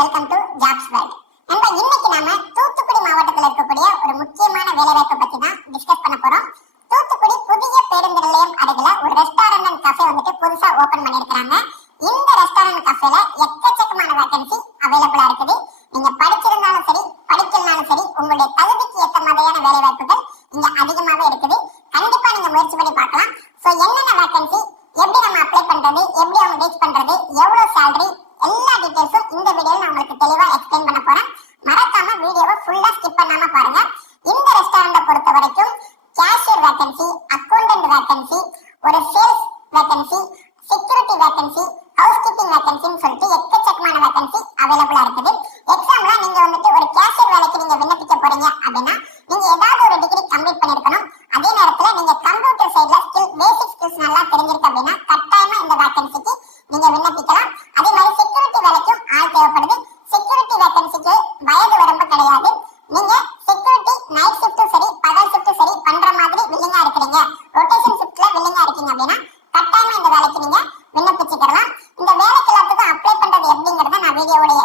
Welcome to jobs world நம்ம இன்னைக்கு நாம தூத்துக்குடி மாவட்டத்தில் இருக்கக்கூடிய ஒரு முக்கியமான வேலைவாய்ப்பு பத்தி தான் டிஸ்கஸ் பண்ண போறோம். தூத்துக்குடி புதிய பேருந்து நிலையம் அருகில ஒரு ரெஸ்டாரண்ட் அண்ட் கஃபே வந்துட்டு புதுசா ஓபன் பண்ணிருக்காங்க இந்த ரெஸ்டாரண்ட் கஃபேல எக்கச்சக்கமான வேகன்சி அவைலபிளா இருக்குது. நீங்க படிச்சிருந்தாலும் சரி படிக்கலனாலும் சரி உங்களுடைய தகுதிக்கு ஏற்ற மாதிரியான வேலைவாய்ப்புகள் இங்க அதிகமாவே இருக்குது. கண்டிப்பா நீங்க முயற்சி பண்ணி பார்க்கலாம். சோ என்ன எப்படிங்கறத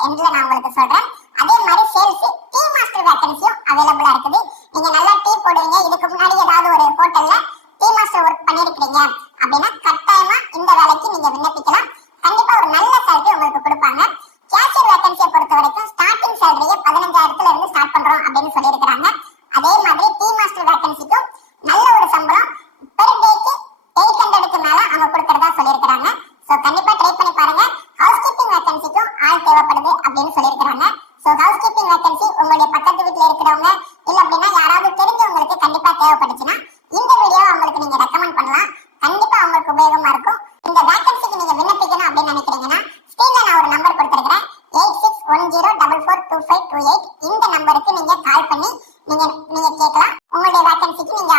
தேவைப்படுது அப்படின்னு சொல்லியிருக்கிறாங்க. ஸோ ஹவுஸ் கீப்பிங் வேகன்சி உங்களுடைய பக்கத்து வீட்டில் இருக்கிறவங்க இல்லை அப்படின்னா யாராவது தெரிஞ்சவங்களுக்கு கண்டிப்பாக தேவைப்பட்டுச்சுன்னா இந்த வீடியோ அவங்களுக்கு நீங்கள் ரெக்கமெண்ட் பண்ணலாம். கண்டிப்பாக அவங்களுக்கு உபயோகமாக இருக்கும். இந்த வேகன்சிக்கு நீங்கள் விண்ணப்பிக்கணும் அப்படின்னு நினைக்கிறீங்கன்னா ஸ்கிரீன்ல நான் ஒரு நம்பர் கொடுத்துருக்கிறேன். Eight six one zero double four two five two eight. இந்த நம்பருக்கு நீங்கள் கால் பண்ணி நீங்கள் நீங்கள் கேட்கலாம். உங்களுடைய வேகன்சிக்கு நீங்கள்